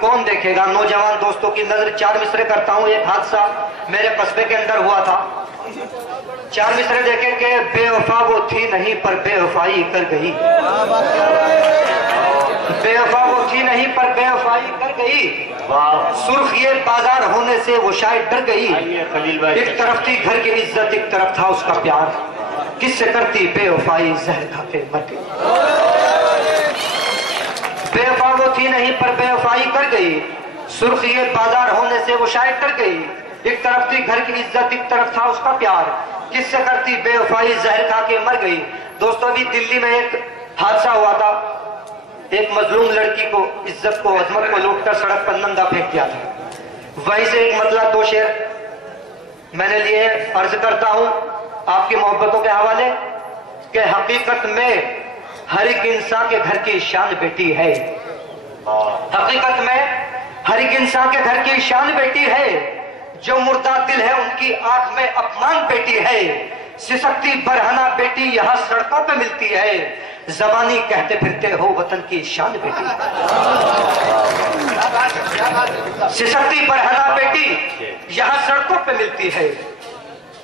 कौन देखेगा। नौजवान दोस्तों की नजर 4 मिसरे करता हूँ। एक हादसा मेरे कस्बे के अंदर हुआ था। 4 मिसरे देखे कि बेवफा वो थी नहीं पर बेवफाई कर गई। बेवफा वो थी नहीं पर बेवफाई कर गई। सुर्ख ये बाजार होने से वो शायद डर गई। एक तरफ थी घर की इज्जत, एक तरफ था उसका प्यार। किससे करती बेवफाई, जहर खा के मर गई। बेवफा वो थी नहीं पर बेवफाई कर गई। सुर्ख ये बाजार होने से वो शायद डर गई। एक तरफ थी घर की इज्जत, एक तरफ था उसका प्यार। किससे करती बेवफाई, जहर खा के मर गई। दोस्तों अभी दिल्ली में एक हादसा हुआ था। एक मजलूम लड़की को, इज्जत को, अजमत को लूटकर सड़क पर नंगा फेंक दिया था। वहीं से एक मतलब 2 शेर मैंने लिए, अर्ज करता हूं आपकी मोहब्बतों के हवाले कि हकीकत में हर एक इंसान के घर की शान बेटी है। हकीकत में हर एक इंसान के घर की शान बेटी है। जो मुर्दा दिल है उनकी आंख में अपमान बेटी है। सिसकती बरहना बेटी यहाँ सड़कों पे मिलती है। जबानी कहते फिरते हो वतन की शान बेटी। सिसकती बरहना बेटी यहाँ सड़कों पे मिलती है।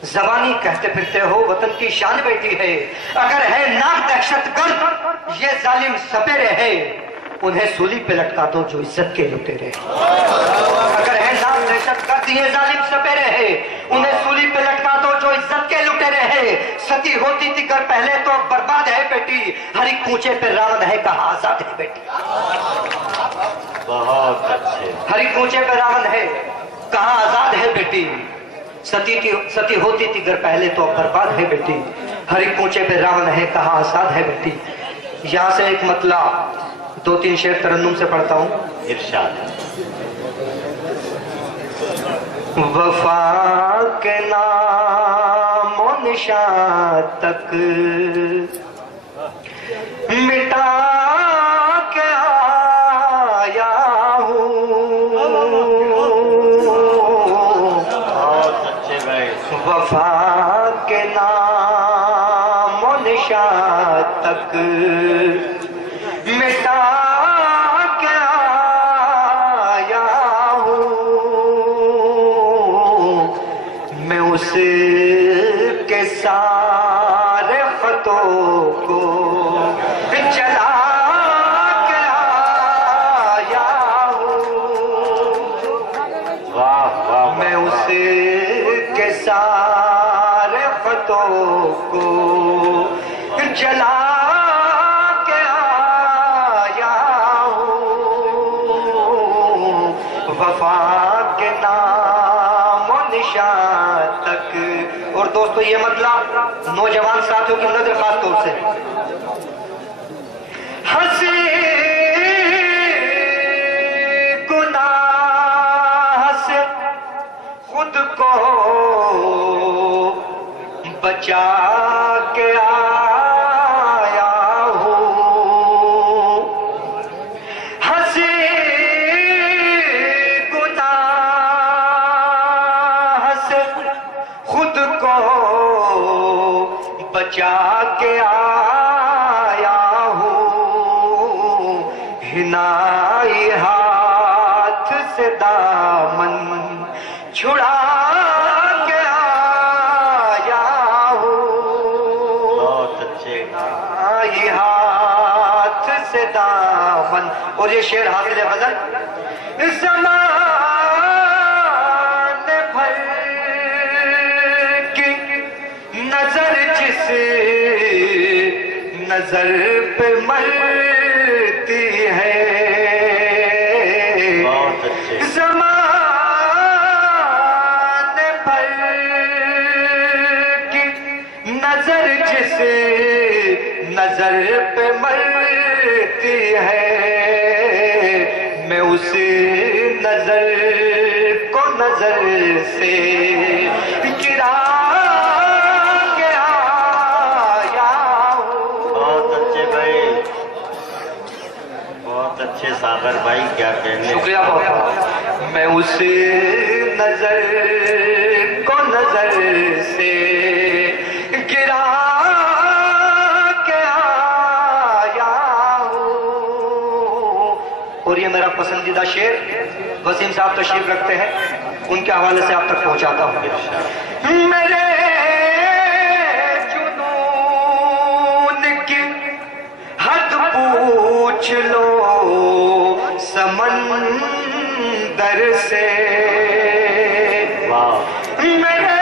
जबानी कहते फिरते हो वतन की शान बेटी है। अगर है नाक दहशतगर्द ये जालिम सपेरे है, उन्हें सूली पे लटका दो जो इज्जत के लुटेरे। अगर है नाक दहशतगर्द ये जालिम सपेरे है, उन्हें सूली पे लटका दो जो इज्जत के लुटेरे है। सती होती थी घर पहले तो अब बर्बाद है बेटी। हर एक कूचे पे रावण है कहा आजाद है बेटी। बहुत अच्छे। हर एक कूचे पे रावण है कहा आजाद है बेटी। सती होती थी घर पहले तो अब बर्बाद है बेटी। हर एक कूचे पे रावण है कहा आजाद है बेटी। यहाँ से एक मतला 2-3 शेर तरन्नुम से पढ़ता हूँ। इरशाद। वफा के नामो निशान तक मिटा के आया हूँ। बहुत अच्छे भाई। वफा के नामो निशान तक मिटा के आया हूँ। मैं उसके सारे खतों को जला के आया हूँ। वाह वाह। मैं उसके सारे खतों को जला वफा के नामो निशान तक। और दोस्तों ये मतलब नौजवान साथियों की नजर खास तौर से हंसी गुनाह से खुद को बचा के आया हूँ। हंसी खुद को बचा के आया हूँ। हिनाई हाथ से दामन छुड़ा के आया हूँ। बहुत अच्छे। हिनाई हाथ से दामन। और ये शेर हासिल है गजल। ज़माने भर नजर जिस नजर पे मरती है। ज़माने भर की नजर जिस नजर पे मरती है। मैं उस नजर को नजर से गिरा अच्छे सागर भाई, क्या कहने। शुक्रिया बहुत। मैं उस नजर को नजर से गिरा के आया हूँ। اور یہ میرا پسندیدہ شعر وسیم صاحب تشریف رکھتے ہیں، ان کے حوالے سے آپ تک پہنچاتا ہوں۔ میرے جنون کی حد پوچھ لو سمندر سے، میرے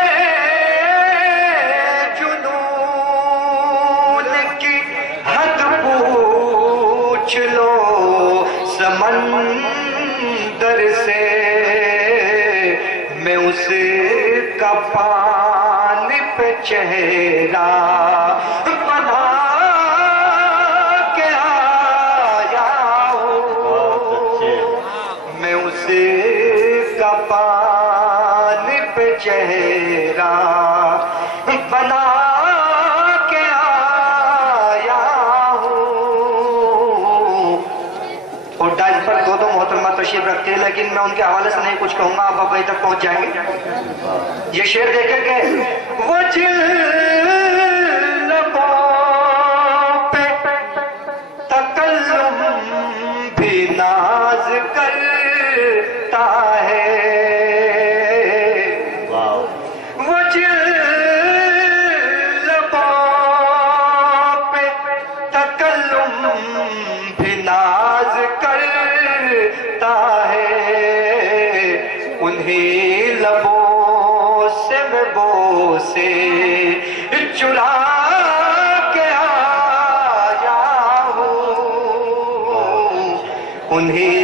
جنون کی حد پوچھ لو سمندر سے، میں اس کا پانی پہ چہرہ بنا کے آیا ہوں، میں اس کا پانی پہ چہرہ بنا کے آیا ہوں۔ اور ڈائز پر دو محترمہ تشریف رکھتے ہیں، لیکن میں ان کے حوالے سے نہیں کچھ کہوں گا، آپ وہیں تک پہنچ جائیں گے۔ یہ شعر دیکھیں کہ وہ جن لبوں پہ تکلم بھی ناز کرتا ہے، وہ جن لبوں پہ تکلم بھی ناز کرتا ہے، انہی لبوں سے میں بوسے چرا کے آیا ہوں، انہی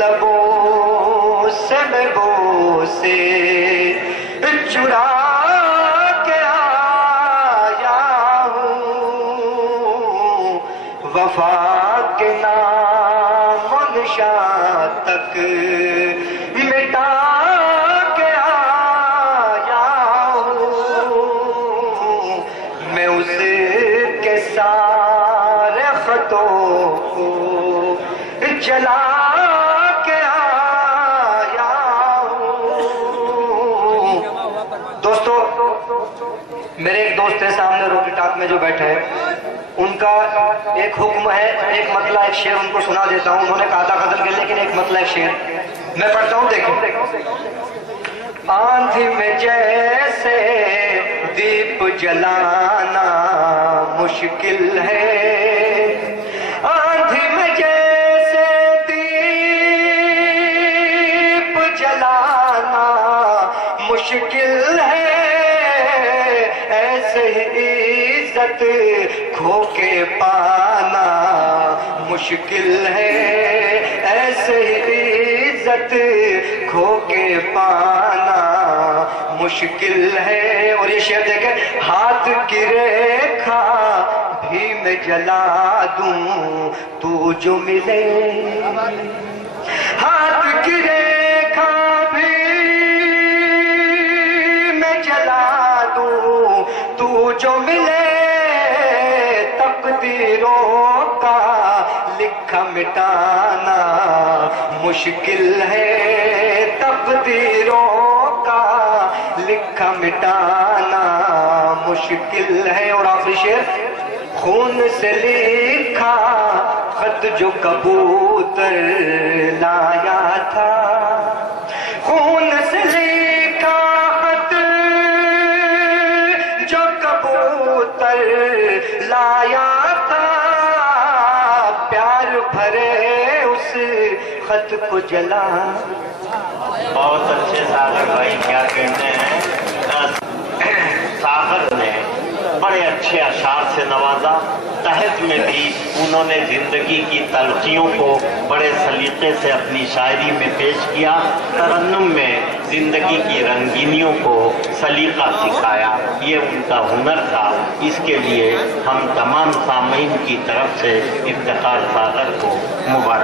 لبوں سے میں بوسے چرا کے آیا ہوں، وفا کے نام و نشان تک مٹا کے آیا ہوں، میں اس کے سارے خطوں کو جلا کے آیا ہوں۔ دوستو، میرے ایک دوست ہے سامنے روٹی ٹاک میں جو بیٹھے ہیں، ان کا ایک حکم ہے، ایک مطلع ایک شعر ان کو سنا دیتا ہوں۔ انہوں نے کہا تھا غزل کے، لیکن ایک مطلع ایک شعر میں پڑھتا ہوں، دیکھیں۔ آندھی میں جیسے دیپ جلانا مشکل ہے، آندھی میں جیسے دیپ جلانا مشکل ہے، ایسے ہی عزت کھو کے پانا مشکل ہے، ایسے ہی عزت کھو کے پانا مشکل ہے۔ اور یہ شعر دیکھیں، ہاتھ کی ریکھا بھی میں جلا دوں تو جو ملے، ہاتھ کی ریکھا بھی میں جلا دوں تو جو ملے، تقدیروں کا لکھا مٹانا مشکل ہے، تقدیروں کا لکھا مٹانا مشکل ہے۔ اور آخری شعر، خون سے لکھا خط جو کبوتر لایا تھا، خون سے لکھا خط جو کبوتر لایا تھا، پیار بھرے اس خط کو جلا۔ بہت اچھے ساغر بھائی، کیا کہتے ہیں، ساغر نے بڑے اچھے اشعار سے نوازا، تحت میں بھی انہوں نے زندگی کی تلخیوں کو بڑے سلیقے سے اپنی شاعری میں پیش کیا، ترنم میں زندگی کی رنگینیوں کو سلیقہ سکھایا، یہ ان کا ہنر تھا۔ اس کے لیے ہم تمام سامعین کی طرف سے افتخار ساغر کو مبارک